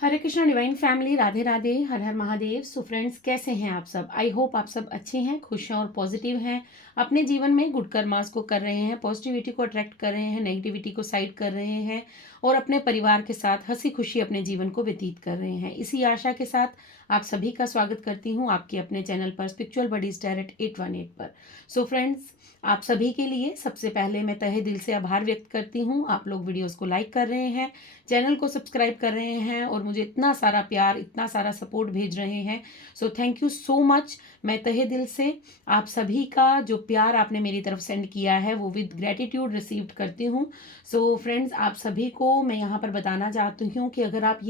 हरे Krishna divine family, Radhe Radhe, हर हर Mahadev. So friends, कैसे हैं आप सब? आई होप आप सब अच्छे हैं, खुश हैं और पॉजिटिव हैं। अपने जीवन में गुड कर्मास को कर रहे हैं, पॉजिटिविटी को अट्रैक्ट कर रहे हैं, नेगेटिविटी को साइड कर रहे हैं और अपने परिवार के साथ हंसी खुशी अपने जीवन को व्यतीत कर रहे हैं। इसी आशा के साथ आप सभी का स्वागत करती हूँ आपके अपने चैनल पर, स्पिरिचुअल बडीज डायरेक्ट 818 पर। सो फ्रेंड्स, आप सभी के लिए सबसे पहले मैं तहे दिल से आभार व्यक्त करती हूँ। आप लोग वीडियोस को लाइक कर रहे हैं, चैनल को सब्सक्राइब कर रहे हैं और मुझे इतना सारा प्यार, इतना सारा सपोर्ट भेज रहे हैं। So thank you so much. मैं तहे दिल से आप सभी का जो प्यार आपने मेरी तरफ सेंड किया है वो विद ग्रेटिट्यूड रिसीव्ड करती हूँ। सो फ्रेंड्स, आप सभी को मैं यहाँ पर बताना चाहती हूँ कि अगर आप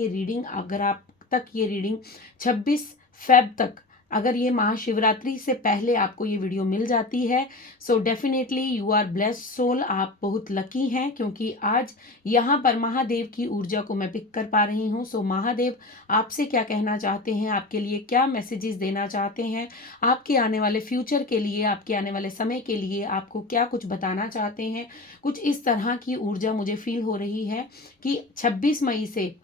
तक ये रीडिंग 26 फेब तक, अगर ये महाशिवरात्रि से पहले आपको ये वीडियो मिल जाती है, so definitely you are blessed soul. आप बहुत लकी हैं क्योंकि आज यहाँ पर महादेव की ऊर्जा को मैं पिक कर पा रही हूँ। सो महादेव आपसे क्या कहना चाहते हैं, आपके लिए क्या मैसेजेस देना चाहते हैं, आपके आने वाले फ्यूचर के लिए, आपके आने वाले समय के लिए आपको क्या कुछ बताना चाहते हैं, कुछ इस तरह की ऊर्जा मुझे फील हो रही है कि 26 मई से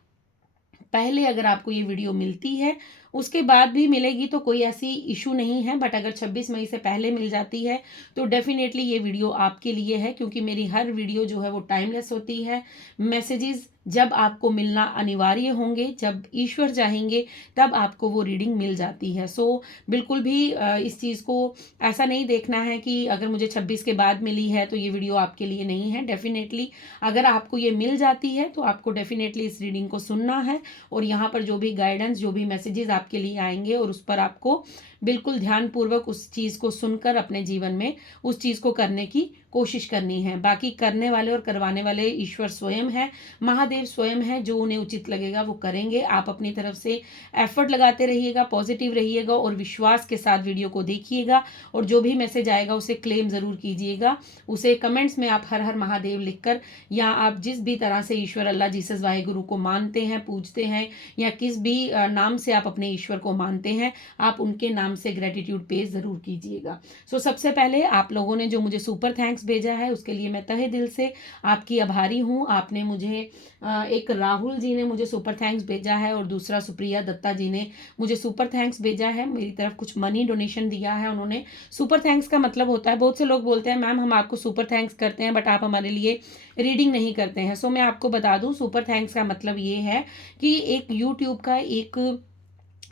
पहले अगर आपको ये वीडियो मिलती है, उसके बाद भी मिलेगी तो कोई ऐसी इशू नहीं है, बट अगर 26 मई से पहले मिल जाती है तो डेफिनेटली ये वीडियो आपके लिए है, क्योंकि मेरी हर वीडियो जो है वो टाइमलेस होती है। मैसेजेस जब आपको मिलना अनिवार्य होंगे, जब ईश्वर चाहेंगे, तब आपको वो रीडिंग मिल जाती है। सो बिल्कुल भी इस चीज़ को ऐसा नहीं देखना है कि अगर मुझे 26 के बाद मिली है तो ये वीडियो आपके लिए नहीं है। डेफिनेटली अगर आपको ये मिल जाती है तो आपको डेफिनेटली इस रीडिंग को सुनना है और यहाँ पर जो भी गाइडेंस, जो भी मैसेजेस आपके लिए आएंगे और उस पर आपको बिल्कुल ध्यानपूर्वक उस चीज़ को सुनकर अपने जीवन में उस चीज़ को करने की कोशिश करनी है। बाकी करने वाले और करवाने वाले ईश्वर स्वयं है, महादेव स्वयं है। जो उन्हें उचित लगेगा वो करेंगे। आप अपनी तरफ से एफर्ट लगाते रहिएगा, पॉजिटिव रहिएगा और विश्वास के साथ वीडियो को देखिएगा और जो भी मैसेज आएगा उसे क्लेम ज़रूर कीजिएगा। उसे कमेंट्स में आप हर हर महादेव लिखकर, या आप जिस भी तरह से ईश्वर, अल्लाह, जीसस, वाहेगुरु को मानते हैं, पूजते हैं, या किस भी नाम से आप अपने ईश्वर को मानते हैं, आप उनके नाम से ग्रेटिट्यूड पे ज़रूर कीजिएगा। सो सबसे पहले आप लोगों ने जो मुझे सुपर थैंक्स भेजा है उसके लिए मैं तहे दिल से आपकी आभारी हूँ। आपने मुझे एक राहुल जी ने मुझे सुपर थैंक्स भेजा है और दूसरा सुप्रिया दत्ता जी ने मुझे सुपर थैंक्स भेजा है। मेरी तरफ कुछ मनी डोनेशन दिया है उन्होंने। सुपर थैंक्स का मतलब होता है, बहुत से लोग बोलते हैं मैम हम आपको सुपर थैंक्स करते हैं बट आप हमारे लिए रीडिंग नहीं करते हैं। सो मैं आपको बता दूं, सुपर थैंक्स का मतलब ये है कि एक यूट्यूब का एक,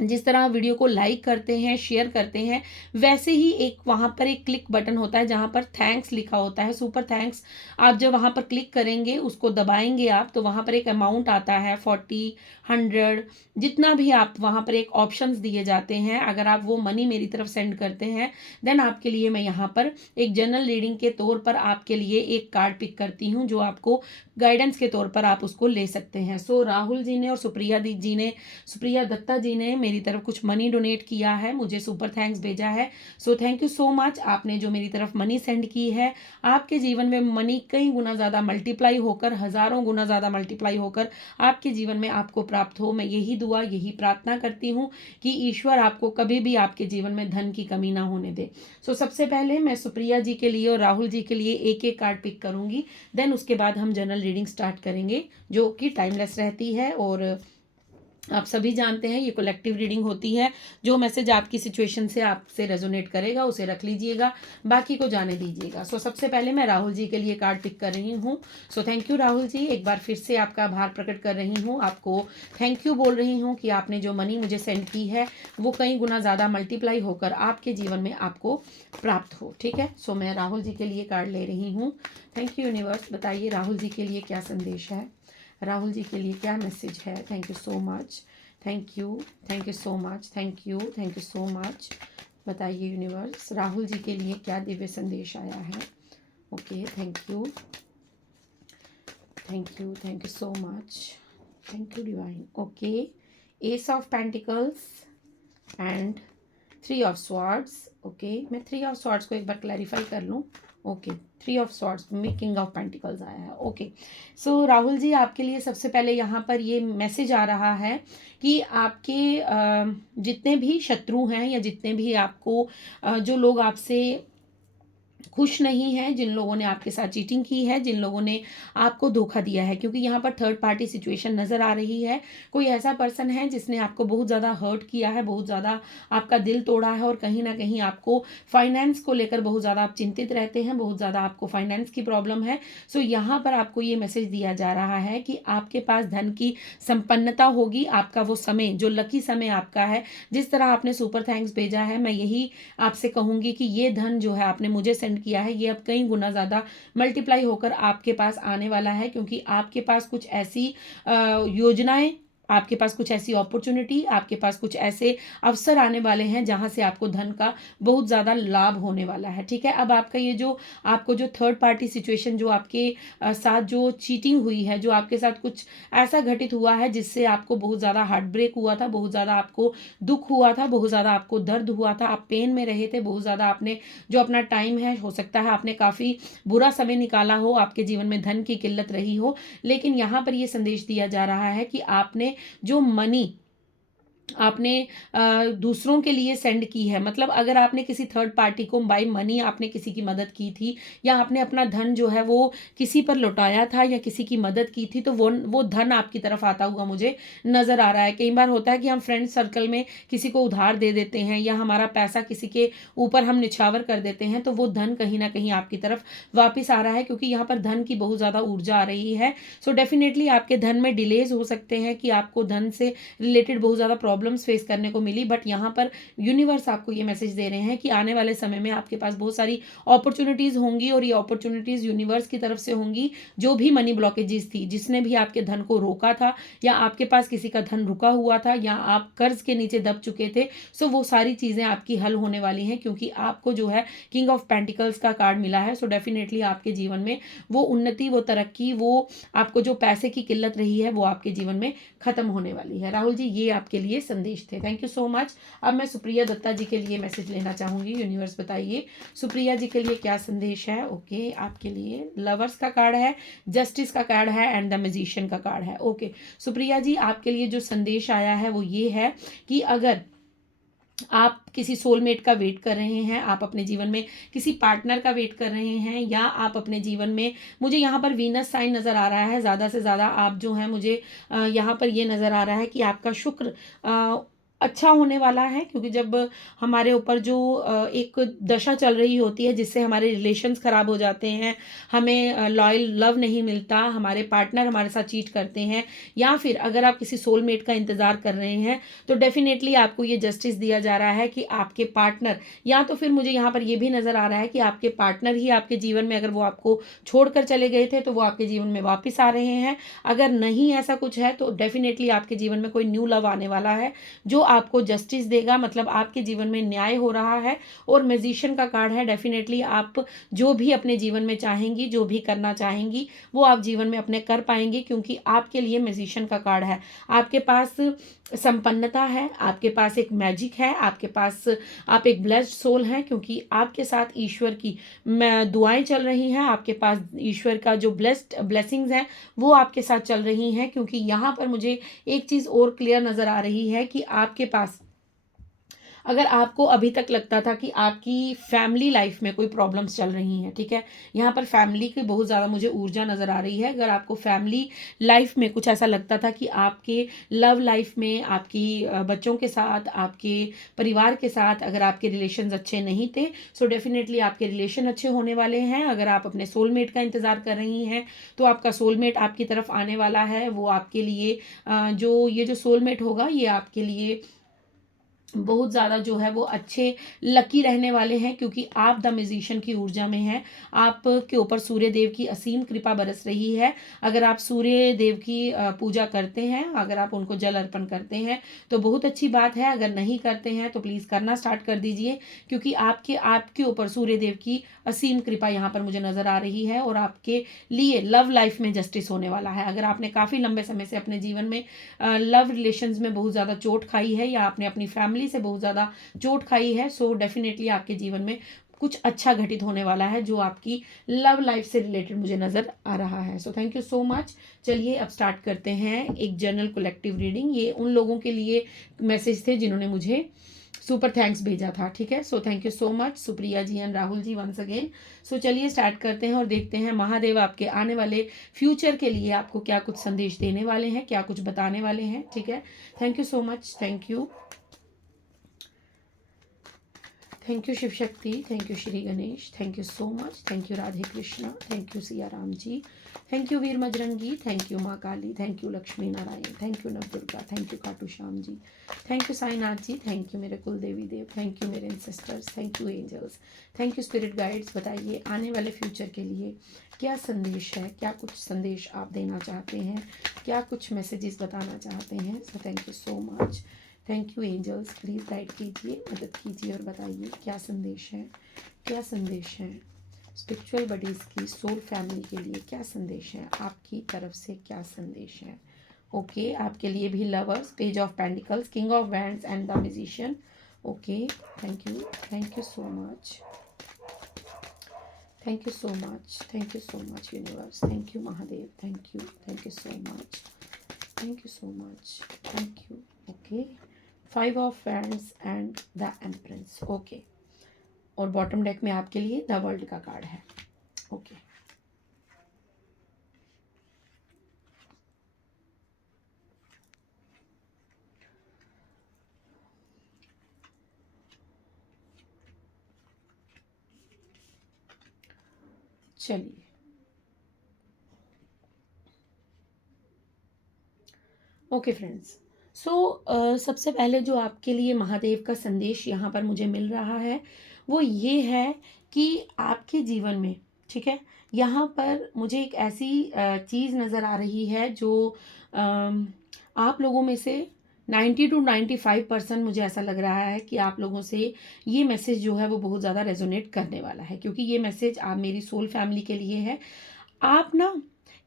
जिस तरह वीडियो को लाइक करते हैं, शेयर करते हैं, वैसे ही एक वहाँ पर एक क्लिक बटन होता है जहाँ पर थैंक्स लिखा होता है, सुपर थैंक्स। आप जब वहाँ पर क्लिक करेंगे, उसको दबाएंगे आप, तो वहाँ पर एक अमाउंट आता है 40, 100, जितना भी आप, वहाँ पर एक ऑप्शंस दिए जाते हैं। अगर आप वो मनी मेरी तरफ सेंड करते हैं, देन आपके लिए मैं यहाँ पर एक जनरल रीडिंग के तौर पर आपके लिए एक कार्ड पिक करती हूँ जो आपको गाइडेंस के तौर पर आप उसको ले सकते हैं। सो राहुल जी ने और सुप्रिया दत्ता जी ने मेरी तरफ कुछ मनी डोनेट किया है, मुझे सुपर थैंक्स भेजा है। So thank you so much. आपने जो मेरी तरफ मनी सेंड की है, आपके जीवन में मनी कई गुना ज़्यादा मल्टीप्लाई होकर, हज़ारों गुना ज़्यादा मल्टीप्लाई होकर आपके जीवन में आपको प्राप्त हो। मैं यही दुआ, यही प्रार्थना करती हूँ कि ईश्वर आपको कभी भी आपके जीवन में धन की कमी ना होने दे। सो सबसे पहले मैं सुप्रिया जी के लिए और राहुल जी के लिए एक एक कार्ड पिक करूँगी, देन उसके बाद हम जनरल रीडिंग स्टार्ट करेंगे जो कि टाइमलेस रहती है। और आप सभी जानते हैं ये कलेक्टिव रीडिंग होती है। जो मैसेज आपकी सिचुएशन से आपसे रेजोनेट करेगा उसे रख लीजिएगा, बाकी को जाने दीजिएगा। सो सबसे पहले मैं राहुल जी के लिए कार्ड पिक कर रही हूँ। सो थैंक यू राहुल जी, एक बार फिर से आपका आभार प्रकट कर रही हूँ, आपको थैंक यू बोल रही हूँ कि आपने जो मनी मुझे सेंड की है वो कई गुना ज़्यादा मल्टीप्लाई होकर आपके जीवन में आपको प्राप्त हो। ठीक है, सो मैं राहुल जी के लिए कार्ड ले रही हूँ। थैंक यू यूनिवर्स, बताइए राहुल जी के लिए क्या संदेश है, राहुल जी के लिए क्या मैसेज है। Thank you so much, thank you so much, thank you so much. बताइए यूनिवर्स, राहुल जी के लिए क्या दिव्य संदेश आया है। Okay, thank you so much, thank you divine. Okay, S of pentacles and 3 of swords. Okay, मैं 3 ऑफ स्वॉर्ड्स को एक बार क्लैरिफाई कर लूँ। ओके, 3 ऑफ स्वॉर्ड्स में किंग ऑफ पेंटिकल्स आया है। ओके, सो राहुल जी आपके लिए सबसे पहले यहाँ पर ये मैसेज आ रहा है कि आपके जितने भी शत्रु हैं या जितने भी आपको जो लोग आपसे खुश नहीं हैं, जिन लोगों ने आपके साथ चीटिंग की है, जिन लोगों ने आपको धोखा दिया है, क्योंकि यहाँ पर थर्ड पार्टी सिचुएशन नज़र आ रही है। कोई ऐसा पर्सन है जिसने आपको बहुत ज़्यादा हर्ट किया है, बहुत ज़्यादा आपका दिल तोड़ा है और कहीं न कहीं आपको फाइनेंस को लेकर बहुत ज़्यादा आप चिंतित रहते हैं, बहुत ज़्यादा आपको फाइनेंस की प्रॉब्लम है। सो यहाँ पर आपको ये मैसेज दिया जा रहा है कि आपके पास धन की संपन्नता होगी, आपका वो समय जो लकी समय आपका है, जिस तरह आपने सुपर थैंक्स भेजा है, मैं यही आपसे कहूँगी कि ये धन जो है आपने मुझे सेंड किया है, ये अब कई गुना ज़्यादा मल्टीप्लाई होकर आपके पास आने वाला है, क्योंकि आपके पास कुछ ऐसी योजनाएं, आपके पास कुछ ऐसी अपॉर्चुनिटी, आपके पास कुछ ऐसे अवसर आने वाले हैं जहां से आपको धन का बहुत ज़्यादा लाभ होने वाला है। ठीक है, अब आपका ये जो आपको जो थर्ड पार्टी सिचुएशन जो आपके साथ जो चीटिंग हुई है, जो आपके साथ कुछ ऐसा घटित हुआ है जिससे आपको बहुत ज़्यादा हार्ट ब्रेक हुआ था, बहुत ज़्यादा आपको दुख हुआ था, बहुत ज़्यादा आपको दर्द हुआ था, आप पेन में रहे थे, बहुत ज़्यादा आपने जो अपना टाइम है, हो सकता है आपने काफ़ी बुरा समय निकाला हो, आपके जीवन में धन की किल्लत रही हो, लेकिन यहाँ पर ये संदेश दिया जा रहा है कि आपने जो मनी आपने दूसरों के लिए सेंड की है, मतलब अगर आपने किसी थर्ड पार्टी को बाय मनी आपने किसी की मदद की थी, या आपने अपना धन जो है वो किसी पर लौटाया था या किसी की मदद की थी, तो वो धन आपकी तरफ आता हुआ मुझे नज़र आ रहा है। कई बार होता है कि हम फ्रेंड सर्कल में किसी को उधार दे देते हैं या हमारा पैसा किसी के ऊपर हम निछावर कर देते हैं, तो वो धन कहीं ना कहीं आपकी तरफ वापिस आ रहा है, क्योंकि यहाँ पर धन की बहुत ज़्यादा ऊर्जा आ रही है। सो डेफिनेटली आपके धन में डिलेज हो सकते हैं कि आपको धन से रिलेटेड बहुत ज़्यादा प्रॉब्लम्स फेस करने को मिली, बट यहाँ पर यूनिवर्स आपको ये मैसेज दे रहे हैं कि आने वाले समय में आपके पास बहुत सारी अपॉर्चुनिटीज होंगी, और ये अपॉर्चुनिटीज यूनिवर्स की तरफ से होंगी। जो भी मनी ब्लॉकेजेस थी, जिसने भी आपके धन को रोका था, या आपके पास किसी का धन रुका हुआ था, या आप कर्ज के नीचे दब चुके थे, सो वो सारी चीज़ें आपकी हल होने वाली हैं, क्योंकि आपको जो है किंग ऑफ पेंटिकल्स का कार्ड मिला है। सो डेफिनेटली आपके जीवन में वो उन्नति, वो तरक्की, वो आपको जो पैसे की किल्लत रही है, वो आपके जीवन में खत्म होने वाली है। राहुल जी, ये आपके लिए संदेश थे, थैंक यू सो मच। अब मैं सुप्रिया दत्ता जी के लिए मैसेज लेना चाहूंगी। यूनिवर्स बताइए सुप्रिया जी के लिए क्या संदेश है। ओके, आपके लिए लवर्स का कार्ड है, जस्टिस का कार्ड है, एंड द मैजिशियन का कार्ड है। ओके सुप्रिया जी, आपके लिए जो संदेश आया है वो ये है कि अगर आप किसी सोलमेट का वेट कर रहे हैं, आप अपने जीवन में किसी पार्टनर का वेट कर रहे हैं, या आप अपने जीवन में, मुझे यहाँ पर वीनस साइन नज़र आ रहा है, ज़्यादा से ज़्यादा आप जो है, मुझे यहाँ पर ये नज़र आ रहा है कि आपका शुक्र अच्छा होने वाला है, क्योंकि जब हमारे ऊपर जो एक दशा चल रही होती है जिससे हमारे रिलेशंस ख़राब हो जाते हैं, हमें लॉयल लव नहीं मिलता, हमारे पार्टनर हमारे साथ चीट करते हैं, या फिर अगर आप किसी सोलमेट का इंतज़ार कर रहे हैं, तो डेफिनेटली आपको ये जस्टिस दिया जा रहा है कि आपके पार्टनर, या तो फिर मुझे यहाँ पर ये भी नज़र आ रहा है कि आपके पार्टनर ही आपके जीवन में, अगर वो आपको छोड़कर चले गए थे, तो वो आपके जीवन में वापस आ रहे हैं। अगर नहीं ऐसा कुछ है, तो डेफिनेटली आपके जीवन में कोई न्यू लव आने वाला है जो आपको जस्टिस देगा, मतलब आपके जीवन में न्याय हो रहा है। और मैजिशियन का कार्ड है, डेफिनेटली आप जो भी अपने जीवन में चाहेंगी, जो भी करना चाहेंगी, वो आप जीवन में अपने कर पाएंगे, क्योंकि आपके लिए मैजिशियन का कार्ड है। आपके पास संपन्नता है, आपके पास एक मैजिक है, आपके पास आप एक ब्लेस्ड सोल हैं, क्योंकि आपके साथ ईश्वर की दुआएं चल रही हैं, आपके पास ईश्वर का जो ब्लेसिंग्स हैं वो आपके साथ चल रही हैं। क्योंकि यहाँ पर मुझे एक चीज़ और क्लियर नज़र आ रही है कि आपके पास, अगर आपको अभी तक लगता था कि आपकी फैमिली लाइफ में कोई प्रॉब्लम्स चल रही हैं, ठीक है, यहाँ पर फैमिली की बहुत ज़्यादा मुझे ऊर्जा नज़र आ रही है। अगर आपको फैमिली लाइफ में कुछ ऐसा लगता था कि आपके लव लाइफ में, आपकी बच्चों के साथ, आपके परिवार के साथ अगर आपके रिलेशंस अच्छे नहीं थे, सो डेफिनेटली आपके रिलेशन अच्छे होने वाले हैं। अगर आप अपने सोलमेट का इंतज़ार कर रही हैं, तो आपका सोलमेट आपकी तरफ आने वाला है। वो आपके लिए ये जो सोलमेट होगा, ये आपके लिए बहुत ज़्यादा जो है वो अच्छे लकी रहने वाले हैं, क्योंकि आप द म्यूजिशियन की ऊर्जा में हैं। आपके ऊपर सूर्य देव की असीम कृपा बरस रही है। अगर आप सूर्य देव की पूजा करते हैं, अगर आप उनको जल अर्पण करते हैं, तो बहुत अच्छी बात है। अगर नहीं करते हैं तो प्लीज़ करना स्टार्ट कर दीजिए, क्योंकि आपके ऊपर सूर्य देव की असीम कृपा यहाँ पर मुझे नज़र आ रही है, और आपके लिए लव लाइफ में जस्टिस होने वाला है। अगर आपने काफ़ी लंबे समय से अपने जीवन में लव रिलेशंस में बहुत ज़्यादा चोट खाई है, या आपने अपनी फैमिली से बहुत ज़्यादा चोट खाई है, सो डेफिनेटली आपके जीवन में कुछ अच्छा घटित होने वाला है, जो आपकी लव लाइफ से रिलेटेड मुझे नज़र आ रहा है। So thank you so much. चलिए अब स्टार्ट करते हैं एक जनरल कलेक्टिव रीडिंग। ये उन लोगों के लिए मैसेज थे जिन्होंने मुझे सुपर थैंक्स भेजा था, ठीक है। So thank you so much Supriya ji and Rahul ji once again. So चलिए स्टार्ट करते हैं और देखते हैं महादेव आपके आने वाले फ्यूचर के लिए आपको क्या कुछ संदेश देने वाले हैं, क्या कुछ बताने वाले हैं, ठीक है। Thank you so much, thank you, thank you Shiv Shakti, thank you Shri Ganesh, thank you so much, thank you Radhe Krishna, thank you Siya Ram ji, thank you Veer Bajrangi, thank you माँ Kali, thank you Lakshmi Narayan, thank you Navdurga, thank you Khatu Shyam ji, thank you Sainath ji, thank you मेरे कुल देवी देव, thank you मेरे ancestors, thank you angels, thank you spirit guides. बताइए आने वाले future के लिए क्या संदेश है, क्या कुछ संदेश आप देना चाहते हैं, क्या कुछ मैसेजेस बताना चाहते हैं। So thank you so much, thank you angels, please guide कीजिए, मदद कीजिए और बताइए क्या संदेश है, क्या संदेश है स्पिरिचुअल बडीज़ की सोल फैमिली के लिए, क्या संदेश है आपकी तरफ से, क्या संदेश है। ओके आपके लिए भी lovers, page of pentacles, king of wands and the musician. Okay thank you so much, thank you so much, thank you so much universe, thank you Mahadev, thank you so much, thank you so much, thank you. Okay 5 of wands and the empress. Okay और bottom deck में आपके लिए the world का card है। Okay चलिए okay friends, सो सबसे पहले जो आपके लिए महादेव का संदेश यहाँ पर मुझे मिल रहा है वो ये है कि आपके जीवन में, ठीक है, यहाँ पर मुझे एक ऐसी चीज़ नज़र आ रही है जो आप लोगों में से 90 to 95% मुझे ऐसा लग रहा है कि आप लोगों से ये मैसेज जो है वो बहुत ज़्यादा रेजोनेट करने वाला है, क्योंकि ये मैसेज आप मेरी सोल फैमिली के लिए है। आप ना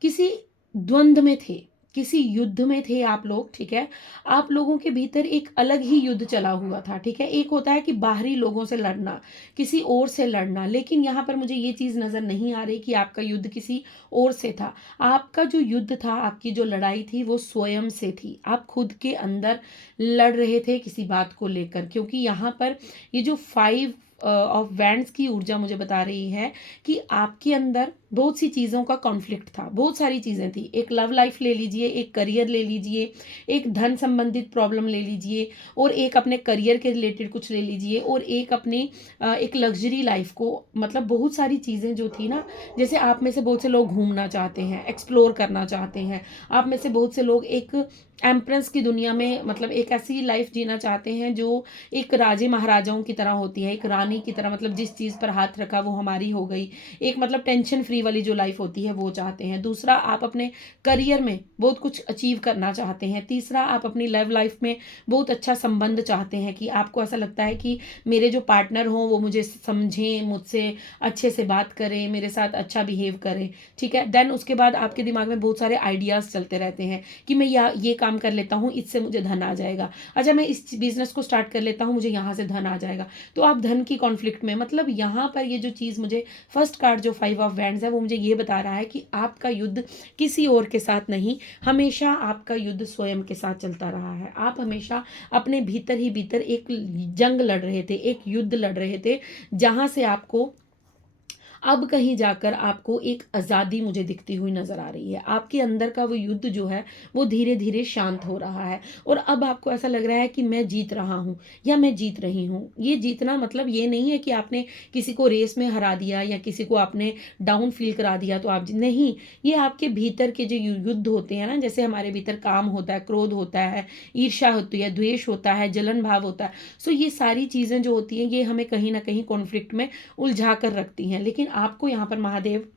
किसी द्वंद्व में थे, किसी युद्ध में थे आप लोग, ठीक है। आप लोगों के भीतर एक अलग ही युद्ध चला हुआ था, ठीक है। एक होता है कि बाहरी लोगों से लड़ना, किसी और से लड़ना, लेकिन यहाँ पर मुझे ये चीज़ नज़र नहीं आ रही कि आपका युद्ध किसी और से था। आपका जो युद्ध था, आपकी जो लड़ाई थी वो स्वयं से थी। आप खुद के अंदर लड़ रहे थे किसी बात को लेकर, क्योंकि यहाँ पर ये जो 5 ऑफ वैंड्स की ऊर्जा मुझे बता रही है कि आपके अंदर बहुत सी चीज़ों का कॉन्फ्लिक्ट था, बहुत सारी चीज़ें थी। एक लव लाइफ ले लीजिए, एक करियर ले लीजिए, एक धन संबंधित प्रॉब्लम ले लीजिए, और एक अपने करियर के रिलेटेड कुछ ले लीजिए, और एक अपने एक लग्जरी लाइफ को, मतलब बहुत सारी चीज़ें जो थी ना, जैसे आप में से बहुत से लोग घूमना चाहते हैं, एक्सप्लोर करना चाहते हैं, आप में से बहुत से लोग एक एम्प्रेस की दुनिया में, मतलब एक ऐसी लाइफ जीना चाहते हैं जो एक राजे महाराजाओं की तरह होती है, एक रानी की तरह, मतलब जिस चीज़ पर हाथ रखा वो हमारी हो गई, एक मतलब टेंशन फ्री वाली जो लाइफ होती है वो चाहते हैं। दूसरा, आप अपने करियर में बहुत कुछ अचीव करना चाहते हैं। तीसरा, आप अपनी लव लाइफ में बहुत अच्छा संबंध चाहते हैं कि आपको ऐसा लगता है कि मेरे जो पार्टनर हों वो मुझे समझें, मुझसे अच्छे से बात करें, मेरे साथ अच्छा बिहेव करें, ठीक है। देन उसके बाद आपके दिमाग में बहुत सारे आइडियाज़ चलते रहते हैं कि मैं ये काम कर लेता हूँ, इससे मुझे धन आ जाएगा, अच्छा मैं इस बिजनेस को स्टार्ट कर लेता हूँ, मुझे यहाँ से धन आ जाएगा। तो आप धन की कॉन्फ्लिक्ट में, मतलब यहाँ पर ये जो चीज़ मुझे फर्स्ट कार्ड जो 5 ऑफ वैंड्स है वो मुझे ये बता रहा है कि आपका युद्ध किसी और के साथ नहीं, हमेशा आपका युद्ध स्वयं के साथ चलता रहा है। आप हमेशा अपने भीतर ही भीतर एक जंग लड़ रहे थे, एक युद्ध लड़ रहे थे, जहाँ से आपको अब कहीं जाकर आपको एक आज़ादी मुझे दिखती हुई नज़र आ रही है। आपके अंदर का वो युद्ध जो है वो धीरे धीरे शांत हो रहा है, और अब आपको ऐसा लग रहा है कि मैं जीत रहा हूँ या मैं जीत रही हूँ। ये जीतना मतलब ये नहीं है कि आपने किसी को रेस में हरा दिया या किसी को आपने डाउन फील करा दिया तो आप नहीं, ये आपके भीतर के जो युद्ध होते हैं ना, जैसे हमारे भीतर काम होता है, क्रोध होता है, ईर्ष्या होती है, द्वेष होता है, जलन भाव होता है। सो ये सारी चीज़ें जो होती हैं ये हमें कहीं ना कहीं कॉन्फ्लिक्ट में उलझा कर रखती हैं। लेकिन आपको यहाँ पर महादेव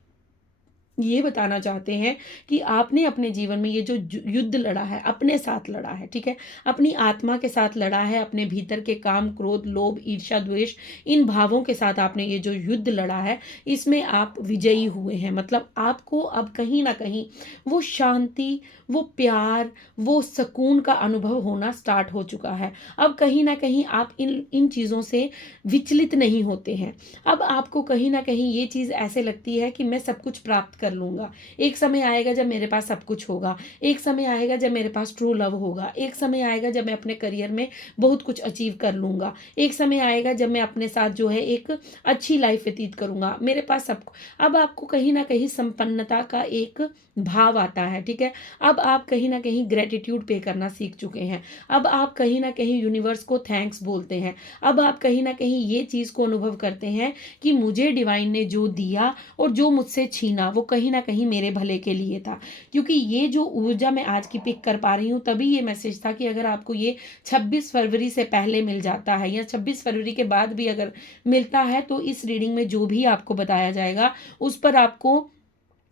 ये बताना चाहते हैं कि आपने अपने जीवन में ये जो युद्ध लड़ा है, अपने साथ लड़ा है, ठीक है, अपनी आत्मा के साथ लड़ा है, अपने भीतर के काम, क्रोध, लोभ, ईर्ष्या, द्वेष, इन भावों के साथ आपने ये जो युद्ध लड़ा है, इसमें आप विजयी हुए हैं। मतलब आपको अब कहीं ना कहीं वो शांति, वो प्यार, वो सुकून का अनुभव होना स्टार्ट हो चुका है। अब कहीं ना कहीं आप इन चीज़ों से विचलित नहीं होते हैं। अब आपको कहीं ना कहीं ये चीज़ ऐसे लगती है कि मैं सब कुछ प्राप्त कर लूँगा, एक समय आएगा जब मेरे पास सब कुछ होगा, एक समय आएगा जब मेरे पास ट्रू लव होगा, एक समय आएगा जब मैं अपने करियर में बहुत कुछ अचीव कर लूँगा, एक समय आएगा जब मैं अपने साथ जो है एक अच्छी लाइफ व्यतीत करूँगा, मेरे पास सब। अब आपको कहीं ना कहीं संपन्नता का एक भाव आता है, ठीक है। अब आप कहीं ना कहीं ग्रेटिट्यूड पे करना सीख चुके हैं। अब आप कहीं ना कहीं यूनिवर्स को थैंक्स बोलते हैं। अब आप कहीं ना कहीं ये चीज़ को अनुभव करते हैं कि मुझे डिवाइन ने जो दिया और जो मुझसे छीना वो कहीं ना कहीं मेरे भले के लिए था। क्योंकि ये जो ऊर्जा मैं आज की पिक कर पा रही हूँ, तभी ये मैसेज था कि अगर आपको ये 26 फरवरी से पहले मिल जाता है या 26 फरवरी के बाद भी अगर मिलता है, तो इस रीडिंग में जो भी आपको बताया जाएगा उस पर आपको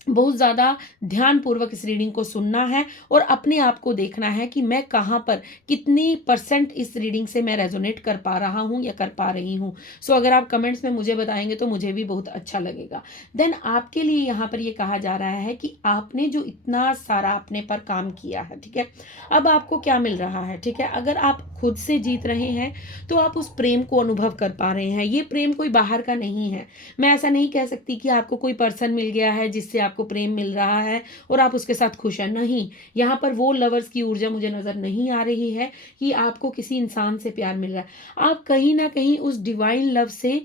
बहुत ज़्यादा ध्यानपूर्वक इस रीडिंग को सुनना है और अपने आप को देखना है कि मैं कहाँ पर कितनी परसेंट इस रीडिंग से मैं रेजोनेट कर पा रहा हूँ या कर पा रही हूँ। सो अगर आप कमेंट्स में मुझे बताएंगे तो मुझे भी बहुत अच्छा लगेगा। देन आपके लिए यहाँ पर ये कहा जा रहा है कि आपने जो इतना सारा अपने पर काम किया है, ठीक है, अब आपको क्या मिल रहा है, ठीक है। अगर आप खुद से जीत रहे हैं तो आप उस प्रेम को अनुभव कर पा रहे हैं। ये प्रेम कोई बाहर का नहीं है। मैं ऐसा नहीं कह सकती कि आपको कोई पर्सन मिल गया है जिससे आपको प्रेम मिल रहा है और आप उसके साथ खुश हैं, नहीं। यहाँ पर वो लवर्स की ऊर्जा मुझे नजर नहीं आ रही है कि आपको किसी इंसान से प्यार मिल रहा है। आप कहीं ना कहीं उस डिवाइन लव से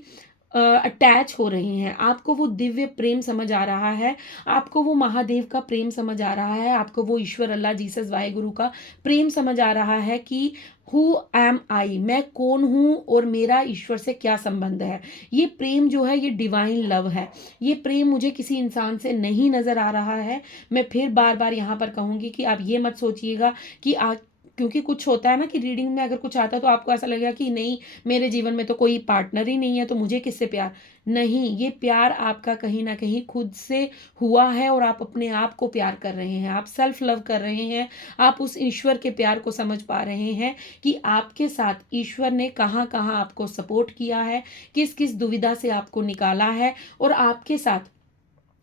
अटैच हो रहे हैं। आपको वो दिव्य प्रेम समझ आ रहा है, आपको वो महादेव का प्रेम समझ आ रहा है, आपको वो ईश्वर अल्लाह जीसस वाहेगुरु का प्रेम समझ आ रहा है कि हु एम आई, मैं कौन हूँ और मेरा ईश्वर से क्या संबंध है। ये प्रेम जो है ये डिवाइन लव है। ये प्रेम मुझे किसी इंसान से नहीं नजर आ रहा है। मैं फिर बार बार यहाँ पर कहूँगी कि आप ये मत सोचिएगा कि क्योंकि कुछ होता है ना कि रीडिंग में अगर कुछ आता है तो आपको ऐसा लगेगा कि नहीं, मेरे जीवन में तो कोई पार्टनर ही नहीं है तो मुझे किससे प्यार। नहीं, ये प्यार आपका कहीं ना कहीं खुद से हुआ है और आप अपने आप को प्यार कर रहे हैं, आप सेल्फ लव कर रहे हैं। आप उस ईश्वर के प्यार को समझ पा रहे हैं कि आपके साथ ईश्वर ने कहाँ कहाँ आपको सपोर्ट किया है, किस किस दुविधा से आपको निकाला है और आपके साथ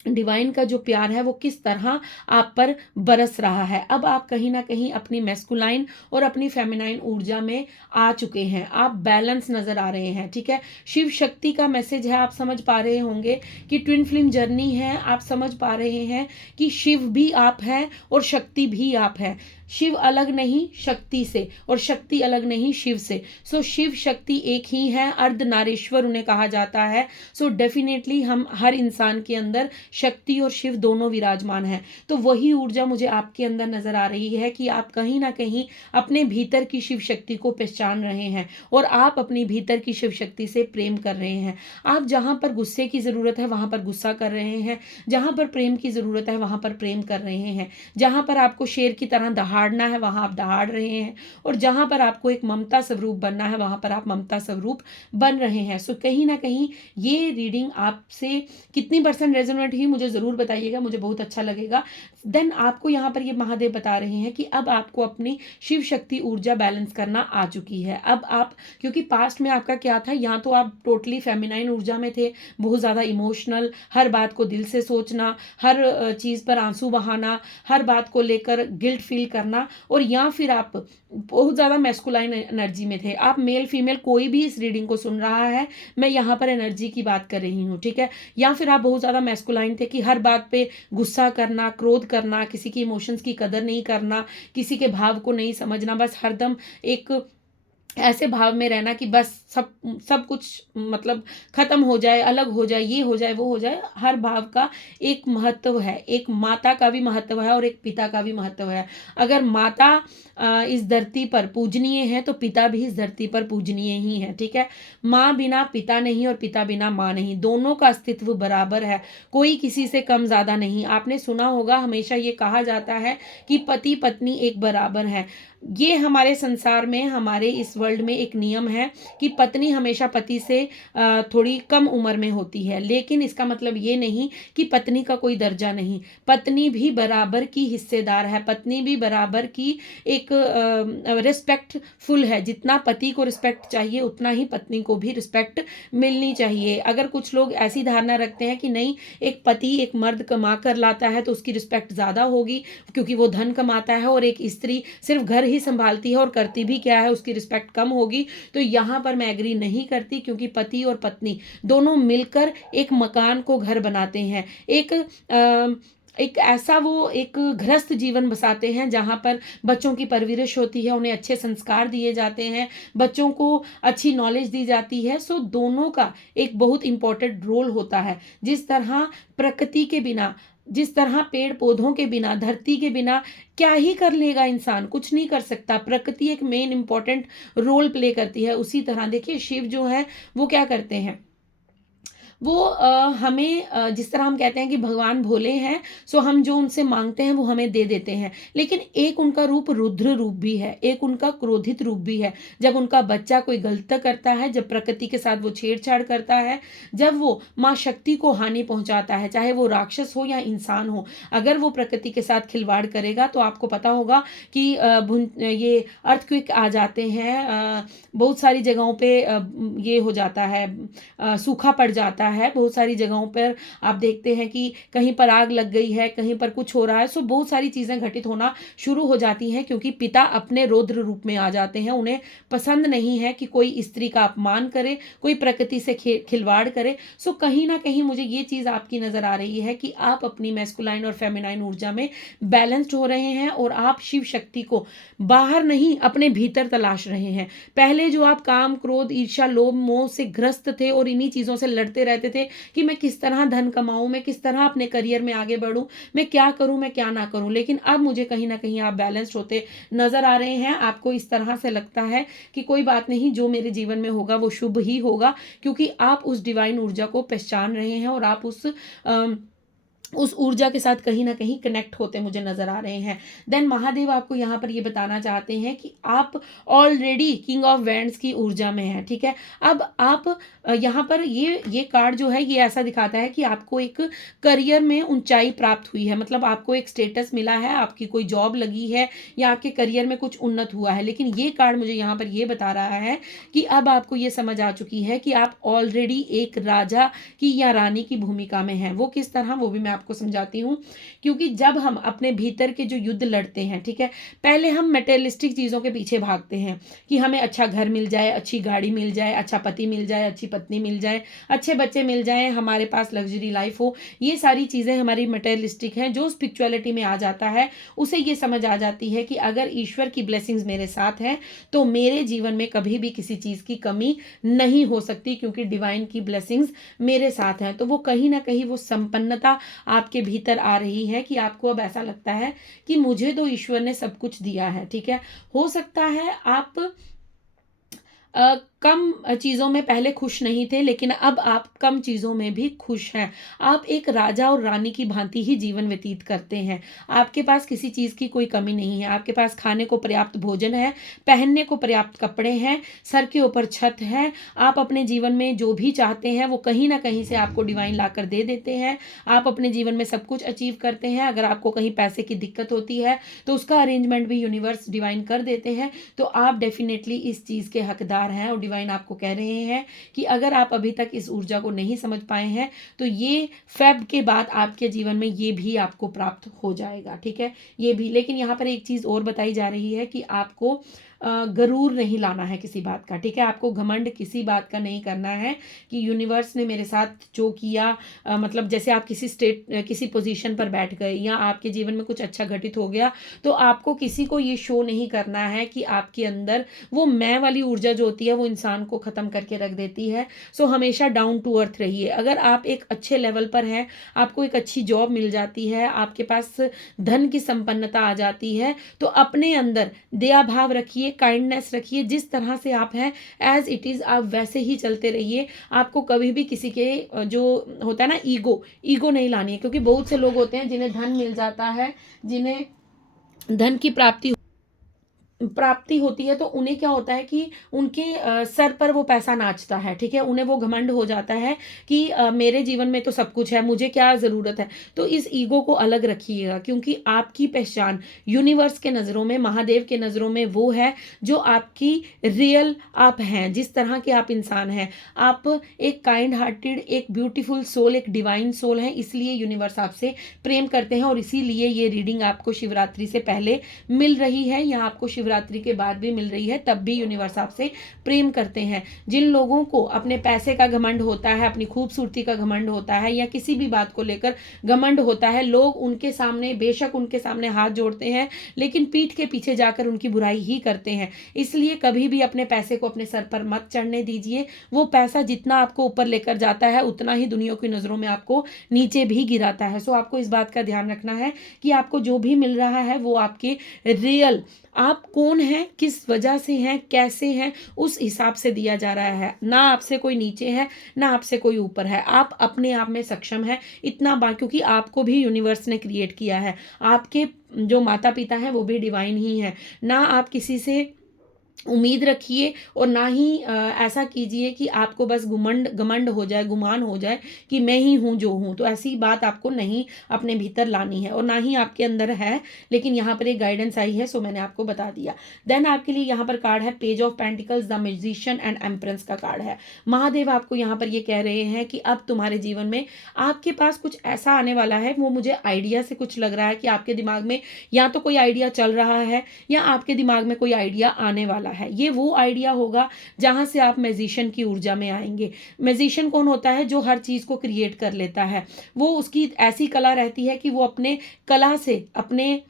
डिवाइन का जो प्यार है वो किस तरह आप पर बरस रहा है। अब आप कहीं ना कहीं अपनी मैस्कुलाइन और अपनी फेमिनाइन ऊर्जा में आ चुके हैं। आप बैलेंस नजर आ रहे हैं, ठीक है। शिव शक्ति का मैसेज है, आप समझ पा रहे होंगे कि ट्विन फ्लेम जर्नी है। आप समझ पा रहे हैं कि शिव भी आप है और शक्ति भी आप है। शिव अलग नहीं शक्ति से और शक्ति अलग नहीं शिव से। सो शिव शक्ति एक ही है, अर्धनारीश्वर उन्हें कहा जाता है। सो डेफिनेटली हम हर इंसान के अंदर शक्ति और शिव दोनों विराजमान हैं। तो वही ऊर्जा मुझे आपके अंदर नजर आ रही है कि आप कहीं ना कहीं अपने भीतर की शिव शक्ति को पहचान रहे हैं और आप अपनी भीतर की शिव शक्ति से प्रेम कर रहे हैं। आप जहां पर गुस्से की जरूरत है वहां पर गुस्सा कर रहे हैं, जहां पर प्रेम की जरूरत है वहां पर प्रेम कर रहे हैं, जहां पर आपको शेर की तरह दहाड़ना है वहां आप दहाड़ रहे हैं और जहां पर आपको एक ममता स्वरूप बनना है वहां पर आप ममता स्वरूप बन रहे हैं। सो कहीं ना कहीं ये रीडिंग आपसे कितनी परसेंट रेजोनेट हुई मुझे जरूर बताइएगा, मुझे बहुत अच्छा लगेगा। देन आपको यहाँ पर ये महादेव बता रहे हैं कि अब आपको अपनी शिव शक्ति ऊर्जा बैलेंस करना आ चुकी है। अब आप, क्योंकि पास्ट में आपका क्या था, यहाँ तो आप टोटली फेमिनाइन ऊर्जा में थे, बहुत ज़्यादा इमोशनल, हर बात को दिल से सोचना, हर चीज़ पर आंसू बहाना, हर बात को लेकर गिल्ट फील करना, और या फिर आप बहुत ज़्यादा मैस्कुलाइन एनर्जी में थे। आप मेल फीमेल कोई भी इस रीडिंग को सुन रहा है, मैं यहाँ पर एनर्जी की बात कर रही हूँ, ठीक है। या फिर आप बहुत ज़्यादा मैस्कुलाइन थे कि हर बात पे गुस्सा करना, क्रोध करना, किसी की इमोशंस की कदर नहीं करना, किसी के भाव को नहीं समझना, बस हरदम एक ऐसे भाव में रहना कि बस सब सब कुछ मतलब खत्म हो जाए, अलग हो जाए, ये हो जाए, वो हो जाए। हर भाव का एक महत्व है, एक माता का भी महत्व है और एक पिता का भी महत्व है। अगर माता इस धरती पर पूजनीय है तो पिता भी इस धरती पर पूजनीय ही है, ठीक है। माँ बिना पिता नहीं और पिता बिना माँ नहीं, दोनों का अस्तित्व बराबर है, कोई किसी से कम ज्यादा नहीं। आपने सुना होगा हमेशा ये कहा जाता है कि पति पत्नी एक बराबर है। ये हमारे संसार में, हमारे इस वर्ल्ड में एक नियम है कि पत्नी हमेशा पति से थोड़ी कम उम्र में होती है, लेकिन इसका मतलब ये नहीं कि पत्नी का कोई दर्जा नहीं। पत्नी भी बराबर की हिस्सेदार है, पत्नी भी बराबर की एक रिस्पेक्टफुल है। जितना पति को रिस्पेक्ट चाहिए उतना ही पत्नी को भी रिस्पेक्ट मिलनी चाहिए। अगर कुछ लोग ऐसी धारणा रखते हैं कि नहीं, एक पति एक मर्द कमा कर लाता है तो उसकी रिस्पेक्ट ज़्यादा होगी क्योंकि वो धन कमाता है, और एक स्त्री सिर्फ घर ही संभालती है और करती भी क्या है, उसकी रिस्पेक्ट कम होगी। तो यहाँ पर मैं एग्री नहीं करती, क्योंकि पति और पत्नी दोनों मिलकर एक मकान को घर बनाते हैं, एक ऐसा वो एक गृहस्थ जीवन बसाते हैं जहाँ पर बच्चों की परवरिश होती है, उन्हें अच्छे संस्कार दिए जाते हैं, बच्चों को अच्छी नॉलेज दी जाती है। सो दोनों का एक बहुत इंपॉर्टेंट रोल होता है। जिस तरह प्रकृति के बिना, जिस तरह पेड़ पौधों के बिना, धरती के बिना क्या ही कर लेगा इंसान, कुछ नहीं कर सकता। प्रकृति एक मेन इंपॉर्टेंट रोल प्ले करती है। उसी तरह देखिए शिव जो है वो क्या करते हैं, वो हमें जिस तरह हम कहते हैं कि भगवान भोले हैं, सो हम जो उनसे मांगते हैं वो हमें दे देते हैं। लेकिन एक उनका रूप रुद्र रूप भी है, एक उनका क्रोधित रूप भी है। जब उनका बच्चा कोई गलत करता है, जब प्रकृति के साथ वो छेड़छाड़ करता है, जब वो माँ शक्ति को हानि पहुंचाता है, चाहे वो राक्षस हो या इंसान हो, अगर वो प्रकृति के साथ खिलवाड़ करेगा तो आपको पता होगा कि ये अर्थक्वेक आ जाते हैं, बहुत सारी जगहों पे ये हो जाता है, सूखा पड़ जाता है। बहुत सारी जगहों पर आप देखते हैं कि कहीं पर आग लग गई है, कहीं पर कुछ हो रहा है। सो बहुत सारी चीज़ें घटित होना शुरू हो जाती हैं, क्योंकि पिता अपने रौद्र रूप में आ जाते हैं। उन्हें पसंद नहीं है कि कोई स्त्री का अपमान करे, कोई प्रकृति से खिलवाड़ करे। सो कहीं ना कहीं मुझे ये चीज़ आपकी नज़र आ रही है कि आप अपनी मैस्कुलाइन और फेमिनाइन ऊर्जा में बैलेंस्ड हो रहे हैं, और आप शिव शक्ति को बाहर नहीं अपने भीतर तलाश रहे हैं। पहले जो आप काम, क्रोध, ईर्ष्या, लोभ, मोह से ग्रस्त थे और इन्हीं चीज़ों से लड़ते रहते थे कि मैं किस तरह धन कमाऊं, मैं किस तरह अपने करियर में आगे बढ़ूं, मैं क्या करूं, मैं क्या ना करूं। लेकिन अब मुझे कहीं ना कहीं आप बैलेंस्ड होते नजर आ रहे हैं। आपको इस तरह से लगता है कि कोई बात नहीं, जो मेरे जीवन में होगा वो शुभ ही होगा, क्योंकि आप उस डिवाइन ऊर्जा को पहचान रहे हैं और आप उस ऊर्जा के साथ कहीं ना कहीं कनेक्ट होते मुझे नजर आ रहे हैं। देन महादेव आपको यहाँ पर ये बताना चाहते हैं कि आप ऑलरेडी किंग ऑफ वैंड्स की ऊर्जा में हैं, ठीक है। अब आप यहाँ पर ये कार्ड जो है ये ऐसा दिखाता है कि आपको एक करियर में ऊंचाई प्राप्त हुई है, मतलब आपको एक स्टेटस मिला है, आपकी कोई जॉब लगी है या आपके करियर में कुछ उन्नत हुआ है। लेकिन ये कार्ड मुझे यहाँ पर ये बता रहा है कि अब आपको ये समझ आ चुकी है कि आप ऑलरेडी एक राजा की या रानी की भूमिका में हैं। वो किस तरह, वो भी मैं आपको समझाती हूँ। क्योंकि जब हम अपने भीतर के जो युद्ध लड़ते हैं, ठीक है, पहले हम मटेरियलिस्टिक चीज़ों के पीछे भागते हैं कि हमें अच्छा घर मिल जाए, अच्छी गाड़ी मिल जाए, अच्छा पति मिल जाए, अच्छी पत्नी मिल जाए, अच्छे बच्चे मिल जाए, हमारे पास लग्जरी लाइफ हो। ये सारी चीज़ें हमारी मटेरियलिस्टिक हैं। जो स्पिरिचुअलिटी में आ जाता है उसे ये समझ आ जाती है कि अगर ईश्वर की ब्लेसिंग्स मेरे साथ हैं तो मेरे जीवन में कभी भी किसी चीज़ की कमी नहीं हो सकती, क्योंकि डिवाइन की ब्लेसिंग्स मेरे साथ हैं। तो वो कहीं ना कहीं वो संपन्नता आपके भीतर आ रही है कि आपको अब ऐसा लगता है कि मुझे तो ईश्वर ने सब कुछ दिया है, ठीक है। हो सकता है आप कम चीज़ों में पहले खुश नहीं थे, लेकिन अब आप कम चीज़ों में भी खुश हैं। आप एक राजा और रानी की भांति ही जीवन व्यतीत करते हैं। आपके पास किसी चीज़ की कोई कमी नहीं है। आपके पास खाने को पर्याप्त भोजन है, पहनने को पर्याप्त कपड़े हैं, सर के ऊपर छत है। आप अपने जीवन में जो भी चाहते हैं वो कहीं ना कहीं से आपको डिवाइन ला कर दे देते हैं। आप अपने जीवन में सब कुछ अचीव करते हैं। अगर आपको कहीं पैसे की दिक्कत होती है तो उसका अरेंजमेंट भी यूनिवर्स डिवाइन कर देते हैं। तो आप डेफिनेटली इस चीज़ के हकदार हैं, और डिवाइन आपको कह रहे हैं कि अगर आप अभी तक इस ऊर्जा को नहीं समझ पाए हैं तो ये फेब के बाद आपके जीवन में ये भी आपको प्राप्त हो जाएगा, ठीक है, ये भी। लेकिन यहाँ पर एक चीज़ और बताई जा रही है कि आपको गरूर नहीं लाना है किसी बात का, ठीक है। आपको घमंड किसी बात का नहीं करना है कि यूनिवर्स ने मेरे साथ जो किया, मतलब जैसे आप किसी पोजीशन पर बैठ गए या आपके जीवन में कुछ अच्छा घटित हो गया, तो आपको किसी को ये शो नहीं करना है कि आपके अंदर वो मैं वाली ऊर्जा जो होती है वो इंसान को ख़त्म करके रख देती है। सो हमेशा डाउन टू अर्थ रहिए। अगर आप एक अच्छे लेवल पर हैं, आपको एक अच्छी जॉब मिल जाती है, आपके पास धन की संपन्नता आ जाती है, तो अपने अंदर दया भाव रखिए, काइंडनेस रखिए। जिस तरह से आप हैं एज इट इज़ आप वैसे ही चलते रहिए। आपको कभी भी किसी के जो होता है ना ईगो नहीं लानी है, क्योंकि बहुत से लोग होते हैं जिन्हें धन मिल जाता है, जिन्हें धन की प्राप्ति होती है, तो उन्हें क्या होता है कि उनके सर पर वो पैसा नाचता है, ठीक है। उन्हें वो घमंड हो जाता है कि मेरे जीवन में तो सब कुछ है, मुझे क्या ज़रूरत है। तो इस ईगो को अलग रखिएगा, क्योंकि आपकी पहचान यूनिवर्स के नज़रों में, महादेव के नज़रों में वो है जो आपकी रियल आप हैं, जिस तरह के आप इंसान हैं। आप एक काइंड हार्टेड, एक ब्यूटीफुल सोल, एक डिवाइन सोल हैं, इसलिए यूनिवर्स आपसे प्रेम करते हैं। और इसीलिए ये रीडिंग आपको शिवरात्रि से पहले मिल रही है, या आपको शिवरात्रि के बाद भी मिल रही है, तब भी यूनिवर्स आपसे प्रेम करते हैं। जिन लोगों को अपने पैसे का घमंड होता है, अपनी खूबसूरती का घमंड होता है, या किसी भी बात को लेकर घमंड होता है, लोग उनके सामने बेशक उनके सामने हाथ जोड़ते हैं, लेकिन पीठ के पीछे जाकर उनकी बुराई ही करते हैं। इसलिए कभी भी अपने पैसे को अपने सर पर मत चढ़ने दीजिए। वो पैसा जितना आपको ऊपर लेकर जाता है, उतना ही दुनिया की नज़रों में आपको नीचे भी गिराता है। सो आपको इस बात का ध्यान रखना है कि आपको जो भी मिल रहा है वो आपके रियल, आप कौन हैं, किस वजह से हैं, कैसे हैं, उस हिसाब से दिया जा रहा है। ना आपसे कोई नीचे है, ना आपसे कोई ऊपर है। आप अपने आप में सक्षम है इतना क्योंकि आपको भी यूनिवर्स ने क्रिएट किया है। आपके जो माता पिता हैं वो भी डिवाइन ही है। ना आप किसी से उम्मीद रखिए और ना ही ऐसा कीजिए कि आपको बस घमंड हो जाए, गुमान हो जाए कि मैं ही हूँ जो हूँ। तो ऐसी बात आपको नहीं अपने भीतर लानी है, और ना ही आपके अंदर है, लेकिन यहाँ पर एक गाइडेंस आई है, सो मैंने आपको बता दिया। देन आपके लिए यहाँ पर कार्ड है page of pentacles, the magician and empress का कार्ड है। महादेव आपको यहाँ पर ये कह रहे हैं कि अब तुम्हारे जीवन में आपके पास कुछ ऐसा आने वाला है। वो मुझे आइडिया से कुछ लग रहा है कि आपके दिमाग में या तो कोई आइडिया चल रहा है या आपके दिमाग में कोई आइडिया आने वाला है। ये वो आइडिया होगा जहां से आप मैजिशियन की ऊर्जा में आएंगे। मैजिशियन कौन होता है? जो हर चीज को क्रिएट कर लेता है। वो उसकी ऐसी कला रहती है कि वो अपने कला से, अपने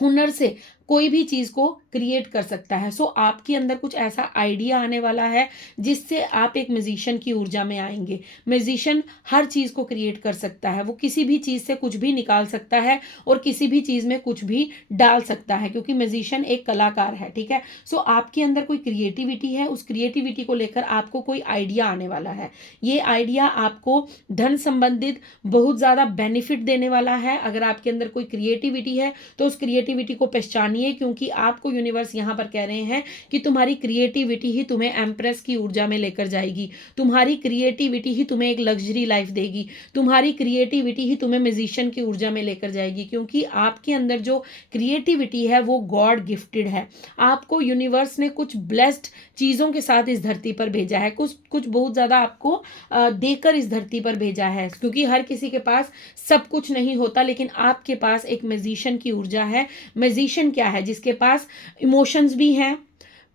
हुनर से कोई भी चीज को क्रिएट कर सकता है। सो आपके अंदर कुछ ऐसा आइडिया आने वाला है जिससे आप एक म्यूजिशियन की ऊर्जा में आएंगे। म्यूजिशियन हर चीज को क्रिएट कर सकता है, वो किसी भी चीज से कुछ भी निकाल सकता है और किसी भी चीज में कुछ भी डाल सकता है, क्योंकि म्यूजिशियन एक कलाकार है। ठीक है, सो आपके अंदर कोई क्रिएटिविटी है, उस क्रिएटिविटी को लेकर आपको कोई आइडिया आने वाला है। ये आइडिया आपको धन संबंधित बहुत ज्यादा बेनिफिट देने वाला है। अगर आपके अंदर कोई क्रिएटिविटी है तो उस क्रिएटिविटी को पहचानिए, क्योंकि आपको यूनिवर्स यहां पर कह रहे हैं कि तुम्हारी क्रिएटिविटी ही तुम्हें एम्प्रेस की ऊर्जा में लेकर जाएगी। तुम्हारी क्रिएटिविटी ही तुम्हें एक लग्जरी लाइफ देगी। तुम्हारी क्रिएटिविटी ही तुम्हें म्यूजिशियन की ऊर्जा में लेकर जाएगी, क्योंकि आपके अंदर जो क्रिएटिविटी है वो गॉड गिफ्टेड है। आपको यूनिवर्स ने कुछ ब्लेस्ड चीजों के साथ इस धरती पर भेजा है, कुछ बहुत ज्यादा आपको देकर इस धरती पर भेजा है, क्योंकि हर किसी के पास सब कुछ नहीं होता, लेकिन आपके पास एक म्यूजिशियन की ऊर्जा है। म्यूजिशियन क्या है? जिसके पास इमोशंस भी हैं,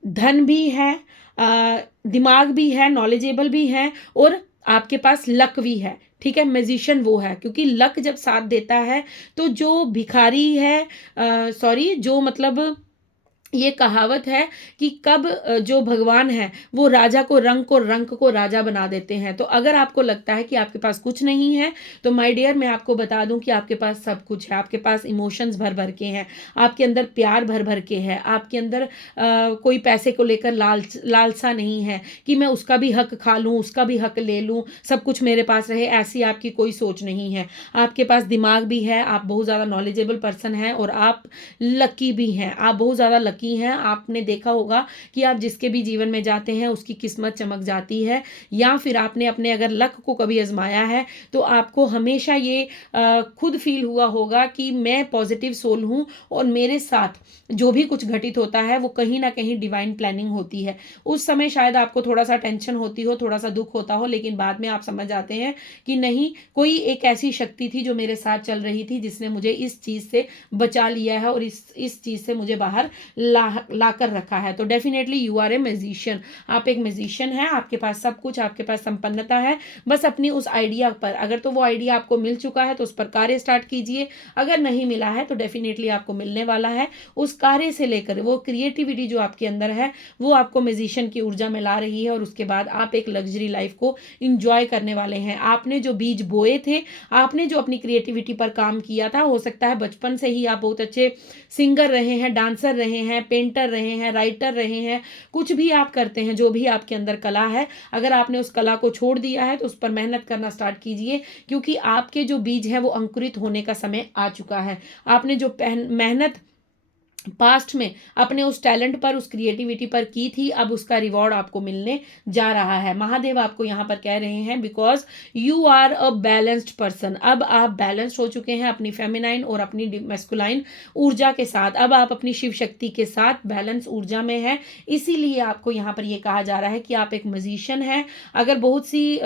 धन भी है, दिमाग भी है, नॉलेजेबल भी है, और आपके पास लक भी है। ठीक है, म्यूजिशियन वो है, क्योंकि लक जब साथ देता है तो जो भिखारी है, जो मतलब ये कहावत है कि कब जो भगवान है वो राजा को रंक को राजा बना देते हैं। तो अगर आपको लगता है कि आपके पास कुछ नहीं है, तो माय डियर मैं आपको बता दूं कि आपके पास सब कुछ है। आपके पास इमोशंस भर भर के हैं, आपके अंदर प्यार भर भर के है, आपके अंदर कोई पैसे को लेकर लालसा नहीं है कि मैं उसका भी हक खा लूं, उसका भी हक ले लूं, सब कुछ मेरे पास रहे, ऐसी आपकी कोई सोच नहीं है। आपके पास दिमाग भी है, आप बहुत ज़्यादा नॉलेजेबल पर्सन हैं, और आप लकी भी हैं। आप बहुत ज़्यादा लकी हैं। आपने देखा होगा कि आप जिसके भी जीवन में जाते हैं उसकी किस्मत चमक जाती है, या फिर आपने अपने अगर लक को कभी आजमाया है तो आपको हमेशा ये खुद फील हुआ होगा कि मैं पॉजिटिव सोल हूं और मेरे साथ जो भी कुछ घटित होता है वो कहीं ना कहीं डिवाइन प्लानिंग होती है। उस समय शायद आपको थोड़ा सा टेंशन होती हो, थोड़ा सा दुख होता हो, लेकिन बाद में आप समझ जाते हैं कि नहीं, कोई एक ऐसी शक्ति थी जो मेरे साथ चल रही थी, जिसने मुझे इस चीज से बचा लिया है और इस चीज से मुझे बाहर ला कर रखा है। तो definitely you are a musician. आप एक म्यूजिशियन हैं, आपके पास सब कुछ, आपके पास संपन्नता है। बस अपनी उस आइडिया पर, अगर तो वो आइडिया आपको मिल चुका है तो उस पर कार्य स्टार्ट कीजिए, अगर नहीं मिला है तो डेफिनेटली आपको मिलने वाला है। उस कार्य से लेकर वो क्रिएटिविटी जो आपके अंदर है वो आपको म्यूजिशियन की ऊर्जा में ला रही है, और उसके बाद आप एक लग्जरी लाइफ को इंजॉय करने वाले हैं। आपने जो बीज बोए थे, आपने जो अपनी क्रिएटिविटी पर काम किया था, हो सकता है बचपन से ही आप बहुत अच्छे सिंगर रहे हैं, डांसर रहे हैं, पेंटर रहे हैं, राइटर रहे हैं, कुछ भी आप करते हैं, जो भी आपके अंदर कला है, अगर आपने उस कला को छोड़ दिया है तो उस पर मेहनत करना स्टार्ट कीजिए, क्योंकि आपके जो बीज है वो अंकुरित होने का समय आ चुका है। आपने जो मेहनत पास्ट में अपने उस टैलेंट पर, उस क्रिएटिविटी पर की थी, अब उसका रिवॉर्ड आपको मिलने जा रहा है। महादेव आपको यहाँ पर कह रहे हैं because you are a balanced person. अब आप बैलेंस्ड हो चुके हैं अपनी फेमिनाइन और अपनी मैस्कुलाइन ऊर्जा के साथ। अब आप अपनी शिव शक्ति के साथ बैलेंस ऊर्जा में है, इसीलिए आपको यहाँ पर यह कहा जा रहा है कि आप एक म्यूजिशियन हैं। अगर बहुत सी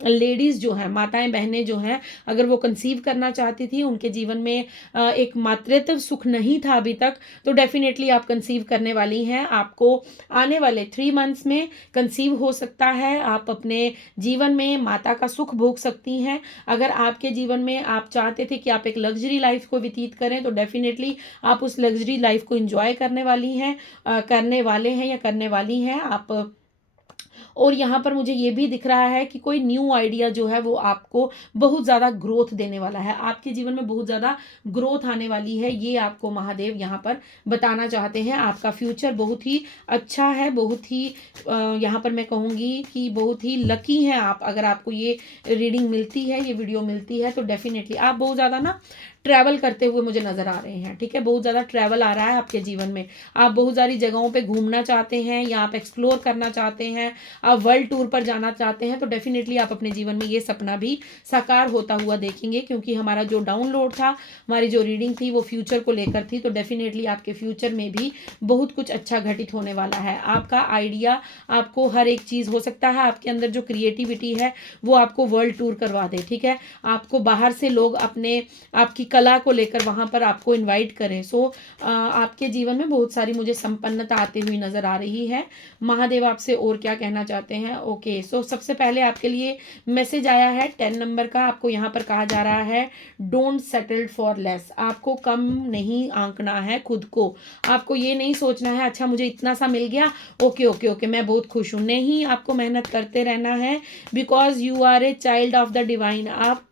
लेडीज़ जो हैं, माताएं बहनें जो हैं, अगर वो कंसीव करना चाहती थी, उनके जीवन में एक मातृत्व सुख नहीं था अभी तक, तो डेफिनेटली आप कंसीव करने वाली हैं। आपको आने वाले 3 मंथ्स में कंसीव हो सकता है। आप अपने जीवन में माता का सुख भोग सकती हैं। अगर आपके जीवन में आप चाहते थे कि आप एक लग्जरी लाइफ को व्यतीत करें, तो डेफिनेटली आप उस लग्जरी लाइफ को एंजॉय करने वाली हैं, करने वाले हैं या करने वाली हैं आप। और यहाँ पर मुझे ये भी दिख रहा है कि कोई न्यू आइडिया जो है वो आपको बहुत ज़्यादा ग्रोथ देने वाला है। आपके जीवन में बहुत ज़्यादा ग्रोथ आने वाली है, ये आपको महादेव यहाँ पर बताना चाहते हैं। आपका फ्यूचर बहुत ही अच्छा है, बहुत ही यहाँ पर मैं कहूँगी कि बहुत ही लकी हैं आप। अगर आपको ये रीडिंग मिलती है, ये वीडियो मिलती है, तो डेफिनेटली आप बहुत ज़्यादा ना ट्रैवल करते हुए मुझे नज़र आ रहे हैं। ठीक है, बहुत ज़्यादा ट्रैवल आ रहा है आपके जीवन में। आप बहुत सारी जगहों पे घूमना चाहते हैं या आप एक्सप्लोर करना चाहते हैं, आप वर्ल्ड टूर पर जाना चाहते हैं, तो डेफिनेटली आप अपने जीवन में ये सपना भी साकार होता हुआ देखेंगे। क्योंकि हमारा जो डाउनलोड था, हमारी जो रीडिंग थी, वो फ्यूचर को लेकर थी। तो डेफिनेटली आपके फ्यूचर में भी बहुत कुछ अच्छा घटित होने वाला है। आपका आइडिया, आपको हर एक चीज़ हो सकता है, आपके अंदर जो क्रिएटिविटी है वो आपको वर्ल्ड टूर करवा दे। ठीक है, आपको बाहर से लोग अपने आपकी कला को लेकर वहाँ पर आपको इनवाइट करें। सो आपके जीवन में बहुत सारी मुझे संपन्नता आती हुई नज़र आ रही है। महादेव आपसे और क्या कहना चाहते हैं? ओके, सो सबसे पहले आपके लिए मैसेज आया है 10 नंबर का। आपको यहाँ पर कहा जा रहा है डोंट सेटल फॉर लेस। आपको कम नहीं आंकना है खुद को। आपको ये नहीं सोचना है अच्छा मुझे इतना सा मिल गया, ओके ओके ओके मैं बहुत खुश हूँ। नहीं, आपको मेहनत करते रहना है, because you are a child of the divine. आप